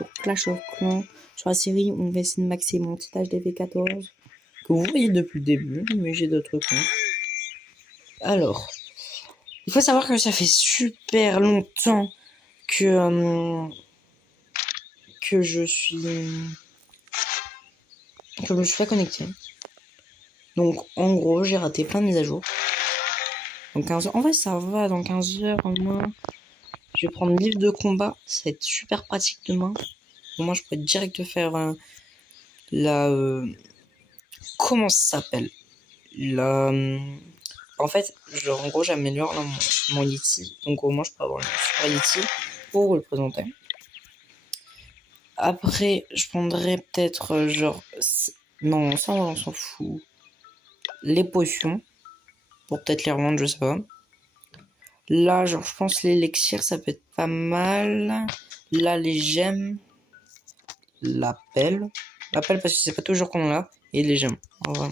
pour Clash of Clans sur la série. On va essayer de maxer mon titage d'EV14 que vous voyez depuis le début, mais j'ai d'autres comptes. Alors, il faut savoir que ça fait super longtemps que je me suis pas connecté. Donc en gros j'ai raté plein de mises à jour. Donc 15 heures. En vrai ça va, dans 15 heures au moins. Je vais prendre le livre de combat, ça va être super pratique demain. Au moins je pourrais direct faire comment ça s'appelle en fait, genre en gros j'améliore mon Yeti. Donc au moins je peux avoir le super Yeti pour vous le présenter. Après je prendrai peut-être genre... Non, ça on s'en fout. Les potions. Pour peut-être les revendre, je sais pas. Là, genre, je pense l'élixir, ça peut être pas mal. Là, les gemmes. La pelle. La pelle, parce que c'est pas toujours qu'on l'a. Et les gemmes, en vrai.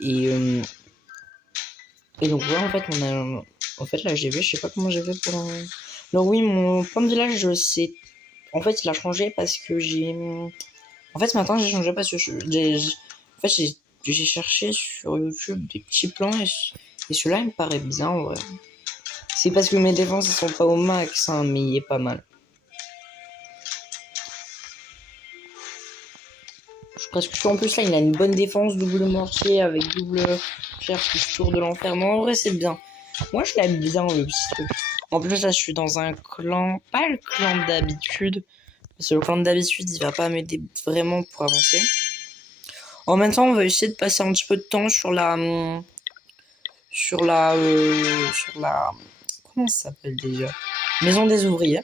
Et donc, ouais, en fait, on a... En fait, là, j'ai vu, je sais pas comment j'ai fait pour... Alors oui, mon point de village, c'est... En fait, il a changé parce que j'ai... En fait, ce matin, j'ai changé parce que En fait, j'ai cherché sur YouTube des petits plans et celui-là, il me paraît bien, en vrai. C'est parce que mes défenses, elles sont pas au max, hein, mais il est pas mal. Je suis presque sûr. En plus, là, il a une bonne défense, double mortier avec double pierre plus tour de l'enfermement. En vrai, c'est bien. Moi, je l'aime bien, le petit truc. En plus, là, je suis dans un clan, pas le clan d'habitude. Parce que le clan d'habitude, il va pas m'aider vraiment pour avancer. En même temps, on va essayer de passer un petit peu de temps sur la... Comment ça s'appelle déjà? Maison des ouvriers.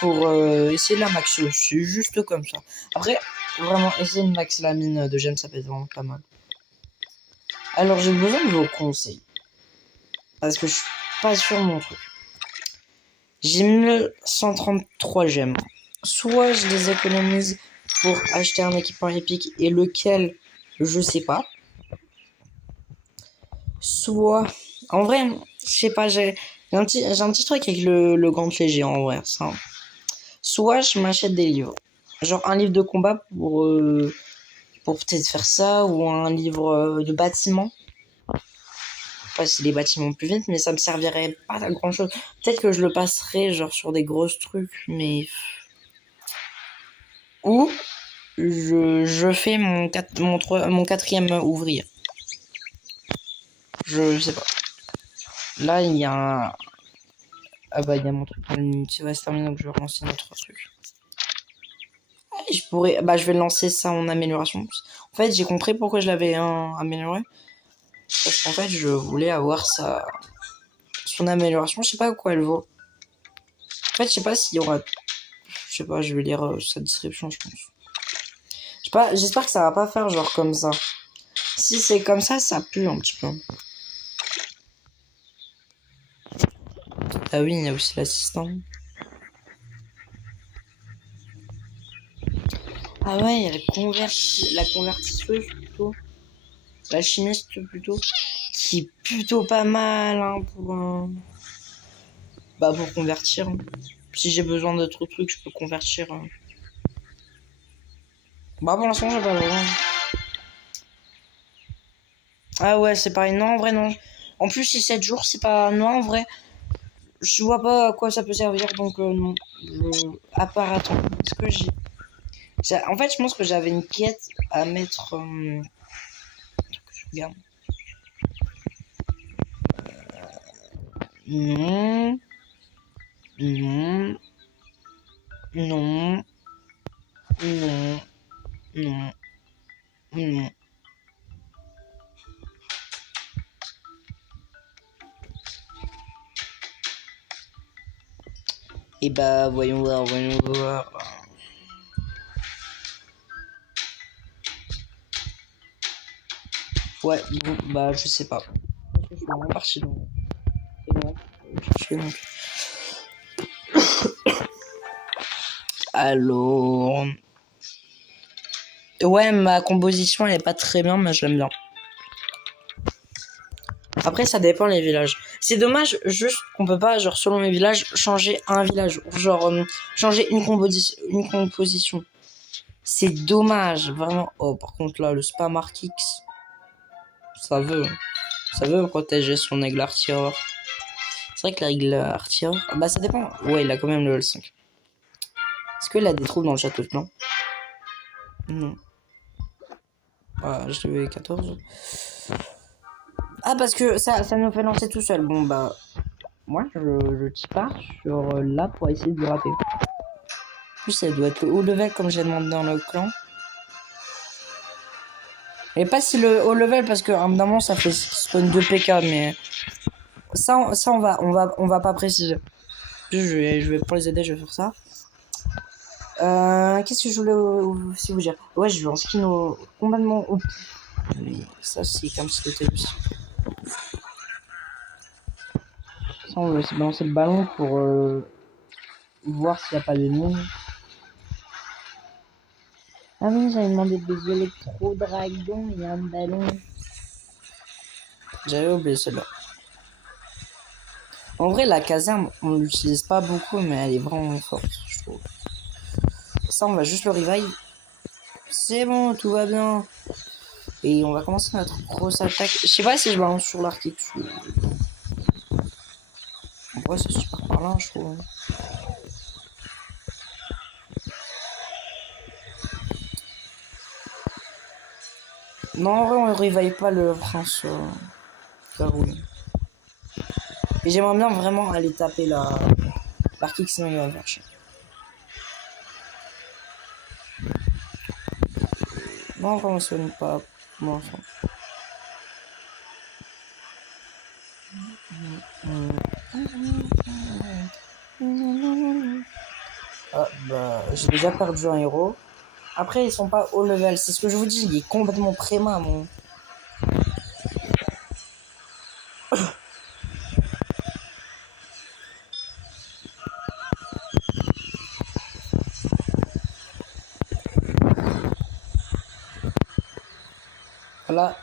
Pour essayer de la max aussi, juste comme ça. Après, vraiment, essayer de max la mine de gemmes, ça peut être vraiment pas mal. Alors, j'ai besoin de vos conseils. Parce que je suis pas sûr de mon truc. J'ai 1133 gemmes. Soit je les économise pour acheter un équipement épique et lequel, je sais pas. Soit, en vrai, je sais pas, j'ai un petit truc avec le gant léger en vrai, ça. Soit je m'achète des livres. Genre un livre de combat pour peut-être faire ça, ou un livre de bâtiment. Pas si les bâtiments plus vite, mais ça me servirait pas à grand chose. Peut-être que je le passerai genre sur des gros trucs, mais... Ou je fais mon quatrième ouvrier. Je sais pas. Là, il y a un... Ah bah, il y a mon truc qui va se terminer, donc je vais relancer notre truc. Je pourrais... Bah, je vais lancer ça en amélioration. En fait, j'ai compris pourquoi je l'avais amélioré. Parce qu'en fait, je voulais avoir son amélioration. Je sais pas à quoi elle vaut. En fait, je sais pas s'il y aura... Je sais pas, je vais lire sa description, je pense. Je sais pas, j'espère que ça va pas faire genre comme ça. Si c'est comme ça pue un petit peu. Ah oui, il y a aussi l'assistant. Ah ouais, il y a la convertisseuse plutôt. La chimiste plutôt. Qui est plutôt pas mal hein, pour convertir. Si j'ai besoin d'autres trucs, je peux convertir. Bah pour l'instant, j'ai pas besoin. Ah ouais, c'est pareil. Non, en vrai, non. En plus, c'est 7 jours, c'est pas... Non, en vrai, je vois pas à quoi ça peut servir, donc non. À part, attends, est-ce que en fait, je pense que j'avais une quête à mettre... Je regarde. Non. Non. Non. Non. Non. Non. Et bah, voyons voir. Ouais, bon, bah, je sais pas. Je suis vraiment parti dans... Alors... Ouais, ma composition, elle est pas très bien, mais je l'aime bien. Après, ça dépend les villages. C'est dommage juste qu'on peut pas, genre, selon les villages, changer un village. Genre, changer une composition. C'est dommage, vraiment. Oh, par contre, là, le spam Artix, ça veut. Ça veut protéger son aigle artilleur. C'est vrai que l'aigle artilleur... Bah, ça dépend. Ouais, il a quand même le level 5. Est-ce qu'il a des troupes dans le château de clan? Non. Ah, je l'avais 14. Ah, parce que ça nous fait lancer tout seul. Bon, bah... Moi, je pars sur là pour essayer de le rater. En plus, ça doit être le haut level comme j'ai demandé dans le clan. Et pas si le haut level parce que un moment ça fait spawn 2 PK, mais ça on va pas préciser. Je vais pour les aider, je vais faire ça. Qu'est-ce que je voulais aussi vous dire? Ouais, je vais en skin complètement au... Oui, ça c'est comme si c'était aussi. Ça on va se balancer le ballon pour voir s'il n'y a pas d'ennemis. Ah oui, j'avais demandé des électro-dragons et un ballon. J'avais oublié celle-là. En vrai, la caserne, on l'utilise pas beaucoup, mais elle est vraiment forte, je trouve. Ça, on va juste le revive. C'est bon, tout va bien. Et on va commencer notre grosse attaque. Je sais pas si je balance sur l'Arctique. En vrai, c'est super parlant, je trouve. Non, en vrai, on revive pas le prince Caroline. Et j'aimerais bien vraiment aller taper l'Arctique, sinon il va faire chier. Non, en vrai, on soigne pas. Bon, enfin. Ah, bah, j'ai déjà perdu un héros. Après, ils sont pas haut level. C'est ce que je vous dis, il est complètement préma, mon. Voilà.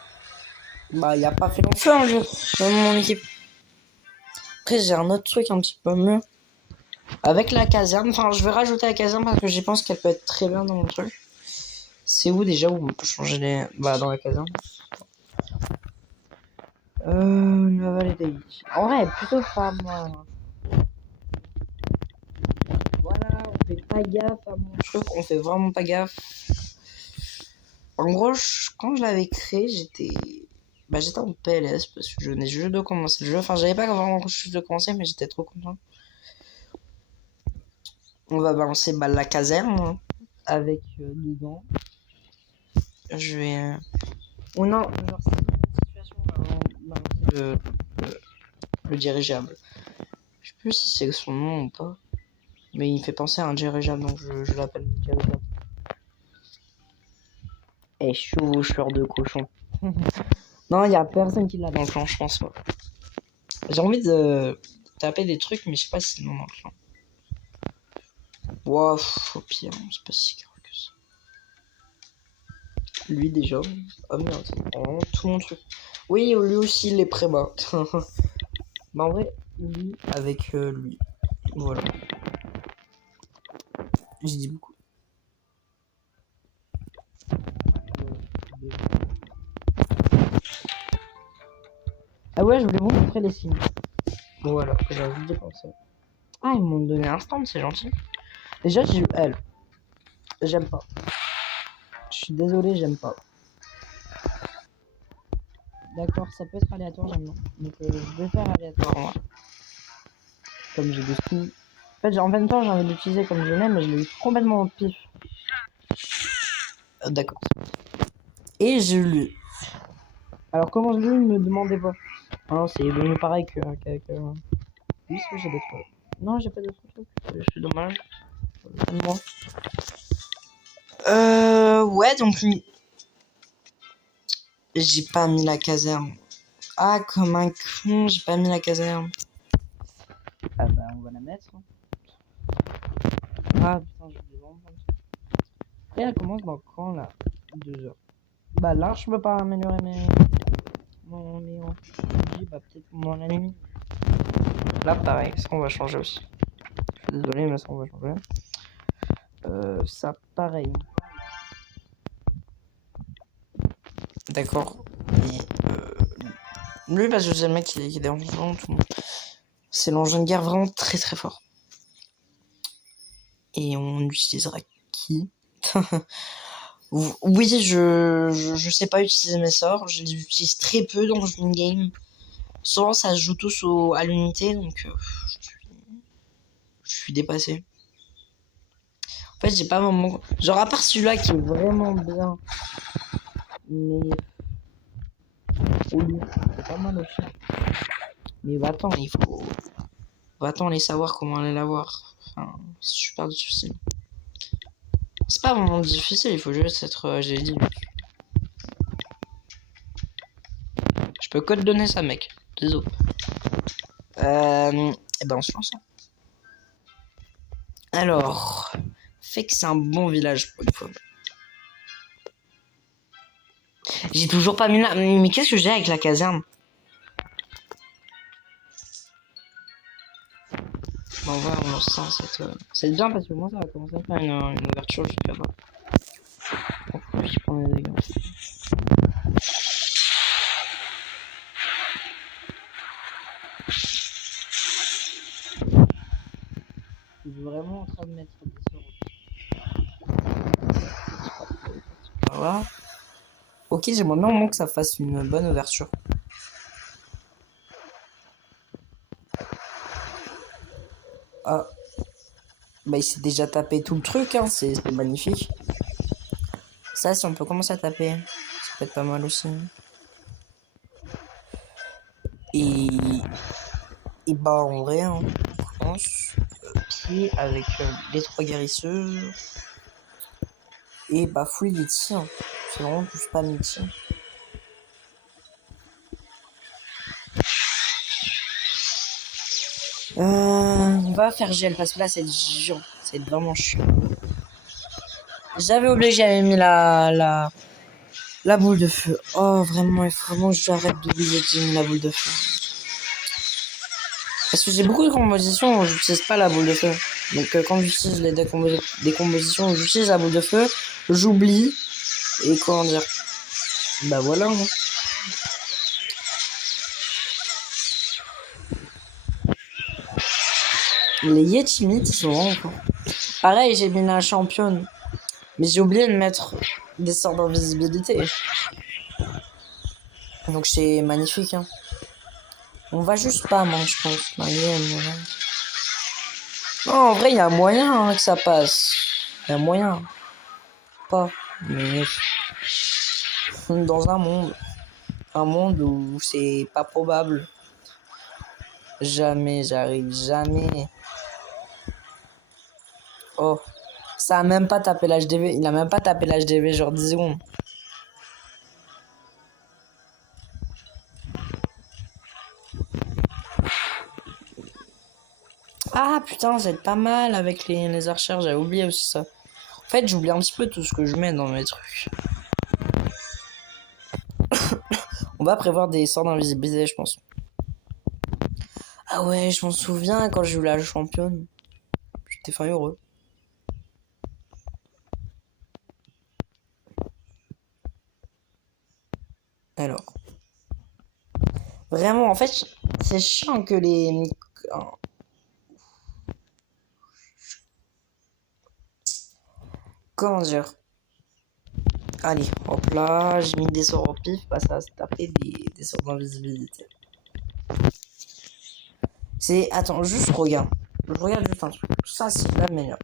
Bah, il a pas fait long feu en jeu dans mon équipe. Après, j'ai un autre truc un petit peu mieux. Avec la caserne, enfin, je vais rajouter la caserne parce que j'y pense qu'elle peut être très bien dans mon truc. C'est où déjà où on peut changer les. Bah, dans la caserne. La vallée des Guiches. En vrai, plutôt pas moi. Voilà, on fait pas gaffe à mon truc, on fait vraiment pas gaffe. En gros, quand je l'avais créé, j'étais en PLS parce que je venais juste de commencer le jeu. Enfin, j'avais pas vraiment juste de commencer, mais j'étais trop content. On va balancer la caserne hein, avec dedans. Je vais. Ou non, genre, si il y a une situation, on va balancer le dirigeable. Je sais plus si c'est son nom ou pas. Mais il fait penser à un dirigeable, donc je l'appelle dirigeable. Eh, chevaucheur de cochon. Non, il y a personne qui l'a dans le clan, je pense pas. J'ai envie de taper des trucs, mais je sais pas si c'est dans le clan. Wow, au pire, c'est pas si grave que ça. Lui déjà. Oh merde, oh, tout mon truc. Oui, lui aussi, il est préma. Mais en vrai, lui avec lui. Voilà. J'ai dit beaucoup. Ah ouais, je voulais vous montrer les signes. Voilà, que j'avais juste dépensé. Ah, ils m'ont donné un stand, c'est gentil. Déjà, j'ai eu elle. J'aime pas. Je suis désolé, j'aime pas. D'accord, ça peut être aléatoire, j'aime bien. Donc, je vais faire aléatoire, moi. Comme j'ai des skins. En même temps, j'ai envie d'utiliser comme je l'aime, mais je l'ai eu complètement au pif. D'accord. Et je l'ai. Alors, comment je l'ai eu, ne me demandez pas. Hein, c'est devenu pareil qu'avec. Oui, c'est j'ai d'autres. Non, j'ai pas d'autres trucs. C'est dommage. Moi. Ouais, donc j'ai pas mis la caserne. Ah, comme un con, j'ai pas mis la caserne. Ah bah, on va la mettre. Ah putain, je vais vraiment pas. Et elle commence dans quand là? 2 heures. Bah là, je peux pas améliorer mes. Mon. Je me dis, bah peut-être pendant la nuit. Là, pareil, ça, on va changer aussi. Je suis désolé, mais ça, on va changer. Ça, pareil. D'accord. Et, lui, parce que j'ai le mec qui dérange vraiment tout le monde. C'est l'engin de guerre vraiment très très fort. Et on utilisera qui? Oui, je sais pas utiliser mes sorts. Je les utilise très peu dans une game. Souvent, ça se joue tous à l'unité, donc je suis dépassé. En fait, j'ai pas vraiment... Genre, à part celui-là qui est vraiment bien. Mais... Oui, c'est pas mal aussi. Mais va-t'en, il faut... Va-t'en aller savoir comment aller l'avoir. Enfin, c'est super difficile. C'est pas vraiment difficile, il faut juste être... j'ai dit... Je peux que te donner ça, mec. Désolé. Et ben, on se lance. Alors... Fait que c'est un bon village pour une fois. J'ai toujours pas mis là. Mais qu'est-ce que j'ai avec la caserne? Bon, voilà, on lance ça. C'est bien parce que moi, ça va commencer à faire une ouverture jusqu'à là-bas. Donc, je prends les dégâts. Je suis vraiment en train de mettre des sorts. Voilà. Ok, j'aimerais bien au moins que ça fasse une bonne ouverture. Ah. Bah, il s'est déjà tapé tout le truc, hein. C'est magnifique. Ça, si on peut commencer à taper, ça peut être pas mal aussi. Et... Et bah, en vrai, hein, je pense. Puis, avec les 3 guérisseurs. Et bah, full Yeti, hein. C'est vraiment tout spam Yeti. On va faire gel parce que là, c'est chiant. C'est vraiment chiant. J'avais oublié que j'avais mis la boule de feu. Oh, vraiment, il faut vraiment que j'arrête d'oublier que j'ai mis la boule de feu. Parce que j'ai beaucoup de compositions où j'utilise pas la boule de feu. Donc quand j'utilise des compositions où j'utilise la boule de feu, j'oublie. Et comment dire? Bah voilà. Hein. Les Yeti Meat, ils sont vraiment cool. Pareil, j'ai mis la championne. Mais j'ai oublié de mettre des sorts d'invisibilité. Donc c'est magnifique. Hein. On va juste pas, moi, je pense. Non, en vrai, il y a moyen hein, que ça passe. Il y a moyen. Pas. Mais dans un monde où c'est pas probable. Jamais, j'arrive, jamais. Oh. Ça a même pas tapé l'HDV. Il a même pas tapé l'HDV genre 10 secondes. Ah putain, ça va être pas mal avec les archères. J'avais oublié aussi ça. En fait, j'oublie un petit peu tout ce que je mets dans mes trucs. On va prévoir des sorts d'invisibilité, je pense. Ah ouais, je m'en souviens quand j'ai eu la championne. J'étais fin heureux. Alors. Vraiment, en fait, c'est chiant que les... Comment dire? Allez, hop là, j'ai mis des sorts au pif, bah ça va se taper des sorts d'invisibilité. C'est... Attends, juste regarde. Je regarde juste un truc. Ça, c'est la meilleure.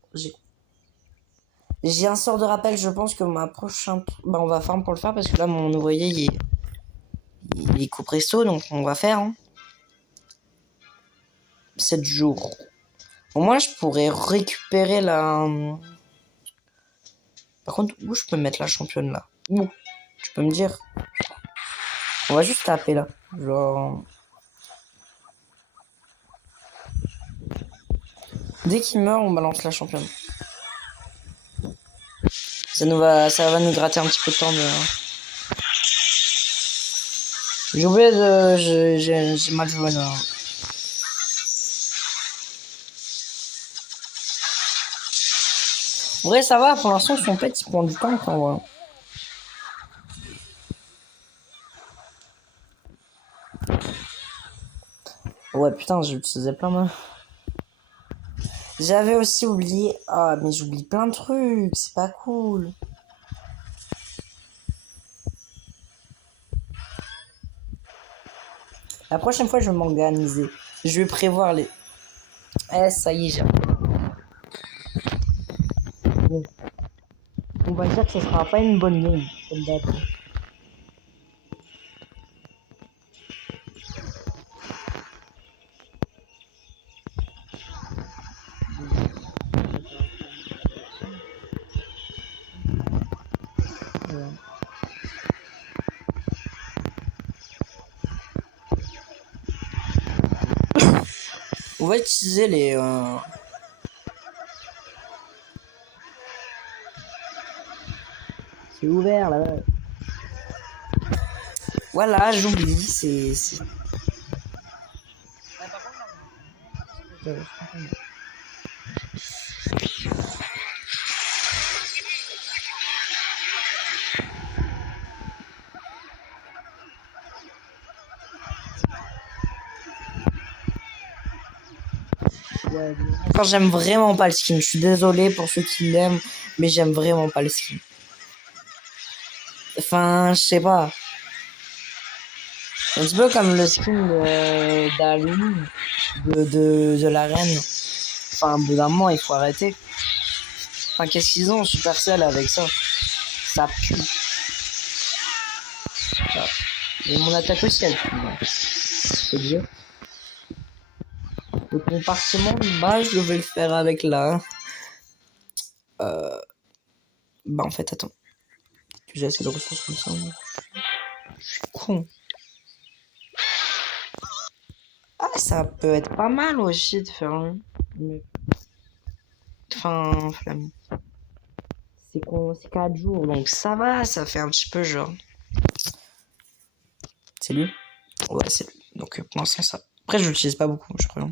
J'ai un sort de rappel, je pense que ma prochaine... Bah, on va farm pour le faire, parce que là, mon ouvrier, il est coup presto, donc on va faire. Hein. 7 jours. Au moins, je pourrais récupérer la... Par contre, où je peux mettre la championne, là? Où? Tu peux me dire? On va juste taper, là. Genre... Dès qu'il meurt, on balance la championne. Ça va nous gratter un petit peu de temps de... J'ai oublié de... J'ai mal joué là. En vrai, ça va, pour l'instant, son pet, il prend du temps quand même. Ouais, putain, j'ai utilisé plein de... J'avais aussi oublié... Ah, mais j'oublie plein de trucs, c'est pas cool. La prochaine fois, je vais m'organiser. Je vais prévoir les... Eh, ça y est, j'ai... Bon. On va dire que ce sera pas une bonne game, comme d'hab. On va utiliser les... C'est ouvert, là. Voilà, j'oublie, c'est... Enfin, j'aime vraiment pas le skin. Je suis désolé pour ceux qui l'aiment, mais j'aime vraiment pas le skin. Enfin, je sais pas. Un petit peu comme le skin d'Halloween, de la reine. Enfin, au bout d'un moment, il faut arrêter. Enfin, qu'est-ce qu'ils ont Supercell avec ça? Ça pue. Ça. Et mon attaque aussi, elle pue. C'est dur. Le compartiment, bah, je vais le faire avec là. Bah, en fait, attends. J'ai assez de ressources comme ça. Je suis con. Ah, ça peut être pas mal aussi de faire un... Enfin, flamme. C'est 4 jours, donc ça va, ça fait un petit peu genre. C'est lui? Ouais, c'est lui. Donc pour l'instant, ça. Après, je l'utilise pas beaucoup, je crois.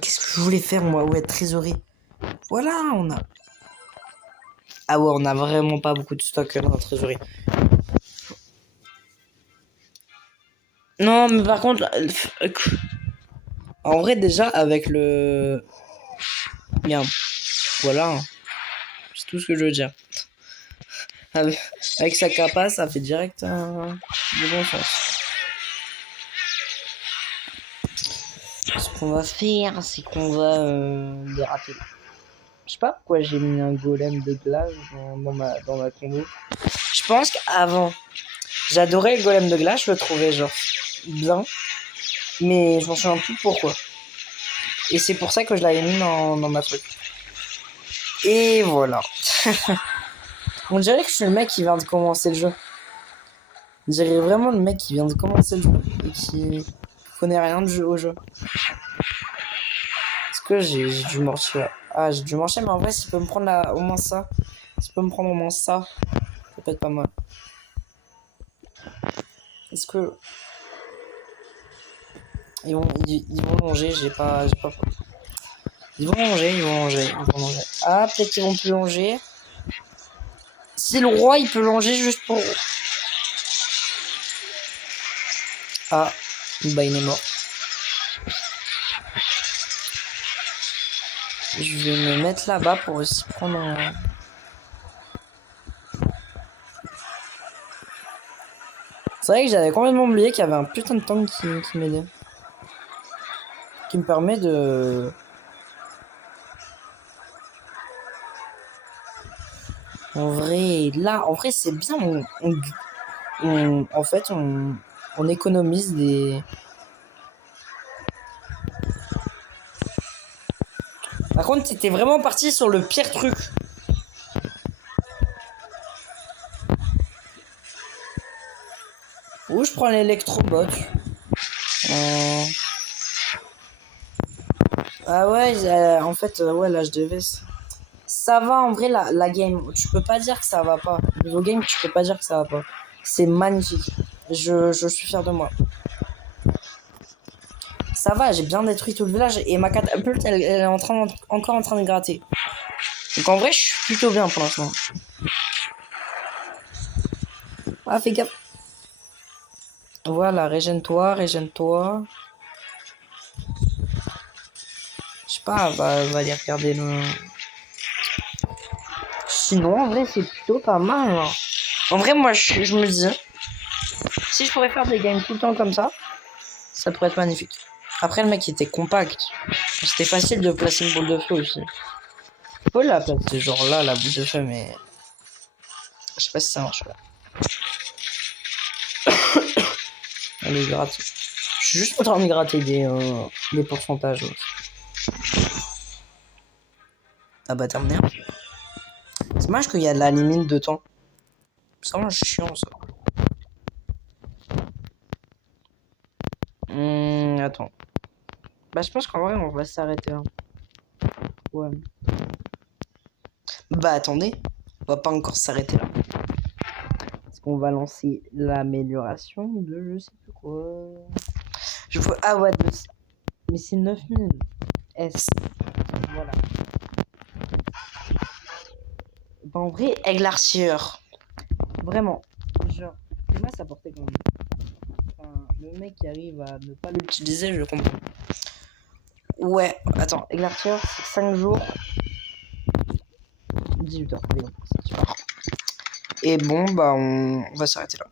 Qu'est-ce que je voulais faire, moi? Ouais, trésorerie. Voilà, on a... Ah ouais, on a vraiment pas beaucoup de stock dans la trésorerie. Non, mais par contre... En vrai, déjà, avec le... Bien. Voilà. C'est tout ce que je veux dire. Avec sa capa, ça fait direct du bon sens. Ce qu'on va faire, c'est qu'on va les rater. Je sais pas pourquoi j'ai mis un golem de glace dans ma combo. Je pense qu'avant, j'adorais le golem de glace, je le trouvais genre bien. Mais je m'en souviens plus pourquoi. Et c'est pour ça que je l'avais mis dans ma truc. Et voilà. On dirait que je suis le mec qui vient de commencer le jeu. On dirait vraiment le mec qui vient de commencer le jeu et qui connaît rien de jeu au jeu. Est-ce que j'ai dû marcher là? Ah, j'ai dû marcher, mais en vrai, s'il peut me prendre au moins ça, s'il peut me prendre au moins ça peut être pas mal. Est-ce que ils vont longer? J'ai pas. Ils vont longer. Ah, peut-être qu'ils vont plus longer. Si le roi il peut longer juste pour. Ah, bah il est mort. Je vais me mettre là-bas pour aussi prendre un... C'est vrai que j'avais complètement oublié qu'il y avait un putain de tank qui m'aidait. Qui me permet de... En vrai, là, c'est bien. En fait, on économise des... Par contre, t'étais vraiment parti sur le pire truc. Où je prends l'électrobot. Ah ouais, en fait, ouais, là, je devais... Ça va, en vrai, la game. Tu peux pas dire que ça va pas. Niveau game, tu peux pas dire que ça va pas. C'est magnifique. Je suis fier de moi. Ça va, j'ai bien détruit tout le village et ma catapulte, elle est encore en train de gratter. Donc en vrai, je suis plutôt bien pour l'instant. Ah, fais gaffe. Voilà, régène-toi, régène-toi. Je sais pas, va aller regarder le... Sinon, en vrai, c'est plutôt pas mal. Hein. En vrai, moi, je me dis, si je pourrais faire des games tout le temps comme ça pourrait être magnifique. Après, le mec, il était compact. C'était facile de placer une boule de feu aussi. Je peux la placer genre là, la boule de feu, mais... Je sais pas si ça marche là. Allez, gratte. Je suis juste en train de gratter des pourcentages. Aussi. Ah bah terminé. C'est dommage qu'il y a la limite de temps. C'est vraiment chiant ça. Attends. Bah je pense qu'en vrai on va s'arrêter là. Ouais. Bah attendez. On va pas encore s'arrêter là. Parce qu'on va lancer l'amélioration de je sais plus quoi. Je vois... Ah ouais, mais c'est 9000 S. Voilà. Bah, en vrai, aigle arcieur. Vraiment. Genre, moi ça portait quand même. Enfin, le mec qui arrive à ne pas l'utiliser, je comprends. Ouais, attends, aigle arcieur, 5 jours. 18h. Et bon, bah on va s'arrêter là.